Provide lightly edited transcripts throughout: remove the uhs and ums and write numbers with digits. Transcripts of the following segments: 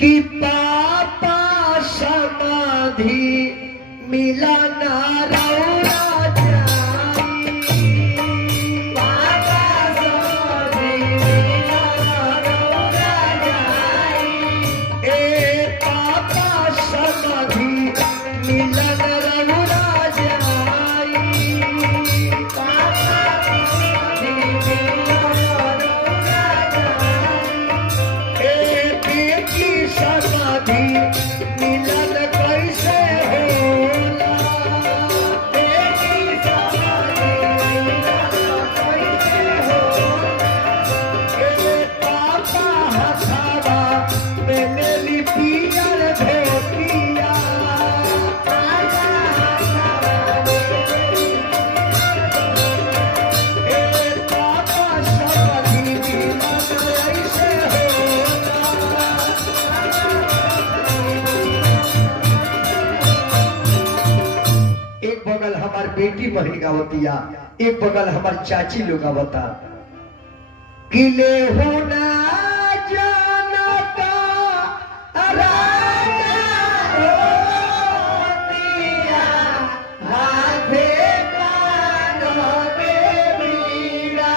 कि पापा समाधि मिलन रौरा जाई पापा समाधि मिलन रौरा जाई ए पापा समाधि मिलन रौरा जाई पापा समाधि मिलन रौरा जाई ए बेटी समाधि मिलन कैसे होला बेटी समाधि मिलन कैसे होला ए पापा हथावा मैंने लिपियर धोतिया पापा हथावा ए पापा समाधि मिलन कैसे होला। एक बगल हमार बेटी बहन गावतिया, एक बगल हमार चाची लोग गावता। किले होना जानता राजा होतिया, हाथे कानों में मीरा,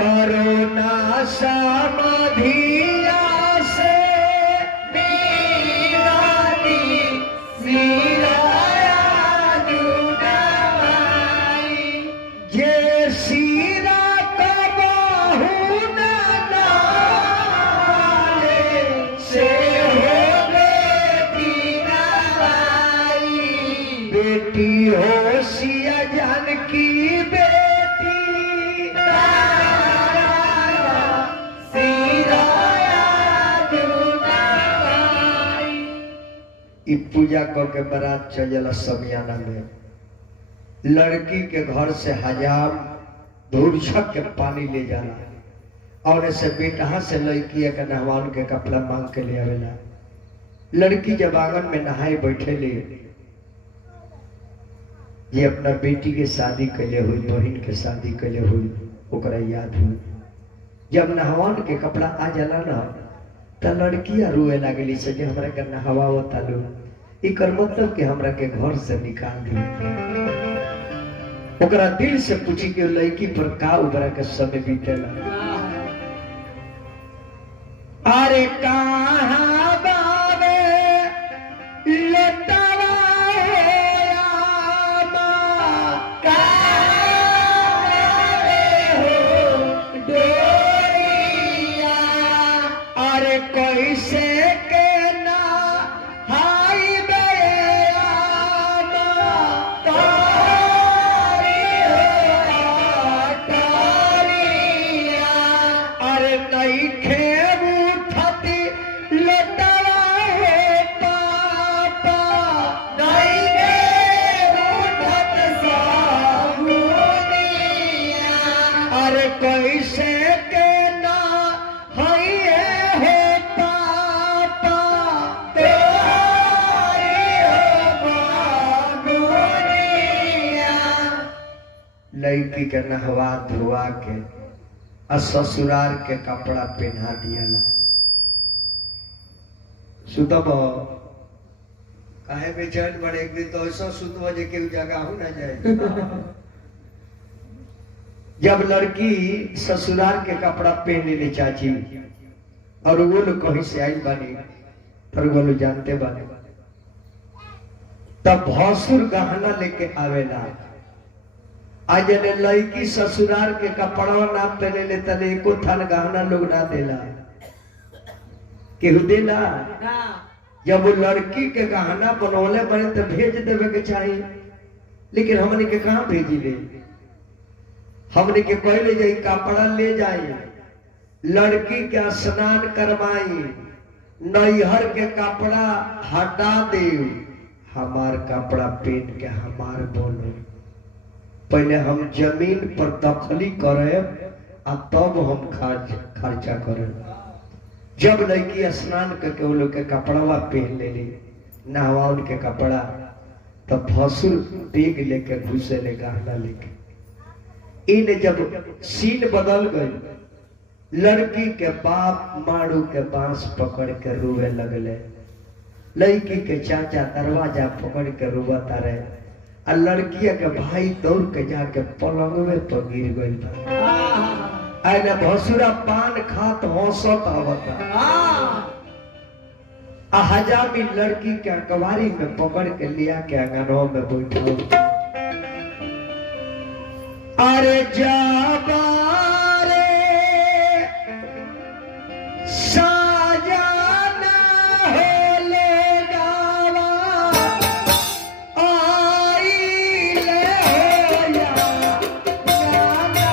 करुणा समाधिया से मीरानी मीराया जुड़वाई, ये सीरा कबहू न नाले से हो बेटी नवाई, बेटी हो सिया जानकी बेटी ई पूजा करके बारात चल समियाना में लड़की के घर से हजाम धूर्छक के पानी ले जाना और ऐसे बेटा से लड़की के नहवान के कपड़ा मांग के ले आवेला। लड़की जब आंगन में नहाए बैठे ले ये अपना बेटी के शादी कैले हुई, बहन के शादी कैले हुई, ओकरा याद हुई। जब नहवान के कपड़ा आ जाला ना त लड़कियां रोए लागली से जे हमरा के नहवाओ तालू, इकर मतलब कि हमरा के घर से निकाल दी। ओकरा दिल से पूछी कि लड़की पर का उबरा के समय बीतेला। अरे कहाँ बावे लतावा आमा, कहाँ बावे हो डोरिया, अरे कैसे के ना हाय बे आमा, तारी हो तारिया, अरे नहीं खेब उठती लतावा हो पापा, नहीं खेब उठत साबुनिया, अरे कैसे के ना हाय हो पापा, तारी हो बाबुनिया। लड़की के नहवा धुआ के और ससुराल के कपड़ा पहना दिया। सुतब काहे बेचैन बड़े, एक दिन तो ऐसा सुतब जे के जगह हो ना जाए। जब लड़की ससुराल के कपड़ा पहन ले चाची और वो लोग कहीं से आई बानी पर वो लोग जानते बानी, तब भसुर गहना लेके आवेला। आज लड़की ससुराल के कपड़ा ना पहने ले तले एको थन गहना लोग ना देला, केहू देला। जब वो लड़की के गहना बनौले बने तो भेज देवे के चाहिए, लेकिन हमने के कहाँ भेजी ले। हमने के पहले जाई कपड़ा ले जाई, लड़की के स्नान करवाई, नैहर के कपड़ा हटा दे, हमार कपड़ा पहन के हमार बोलो। पहले हम जमीन पर दखली करे तब हम खर्चा करे। जब लड़की स्नान करके वो लोग के कपड़ा पहन ले ली, नहवा के कपड़ा, तब भसुर देख लेके घुसे ले गहना लेके। इन जब सीन बदल गई, लड़की के बाप मारू के बांस पकड़ के रोवे लगले। लड़की के चाचा दरवाजा पकड़ के रोवता रहे, और लड़किया के भाई दौड़ के जाके पलंगवे पर गिर गई। आने भसुरा पान खात हौसत आवता। हजामी लड़की के अकवारी में पकड़ के लिया के अंगनों में बैठा। अरे जाबारे साजना होले गावा आई ले या गाना।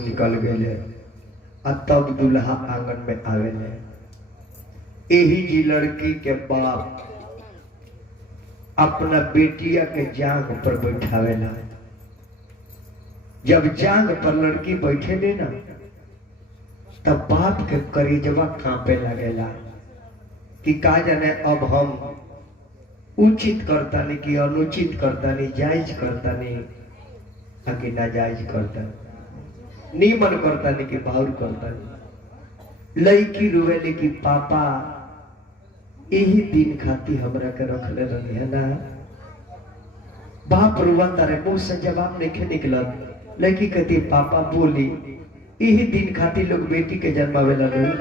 निकल गए। तब दुल्हा आंगन में आवे। यही जी लड़की के बाप अपना बेटिया के जांग पर बैठावेला। जब जांग पर लड़की बैठे ले ना, तब बाप के करेजवा कांपे लगेला कि का जाने अब हम उचित करता नहीं कि अनुचित करता नहीं, जायज करता नहीं कि नाजायज करता, नीमन करता नहीं कि बाहुर करता नहीं। लड़की रोवेले कि पापा यही दिन खाती हमरा के रखले रही है ना। बाप रुवता रहे, मुंह से जवाब नहीं निकलत। लड़की कहती पापा बोली यही दिन खाती लोग बेटी के जन्मावेला लोग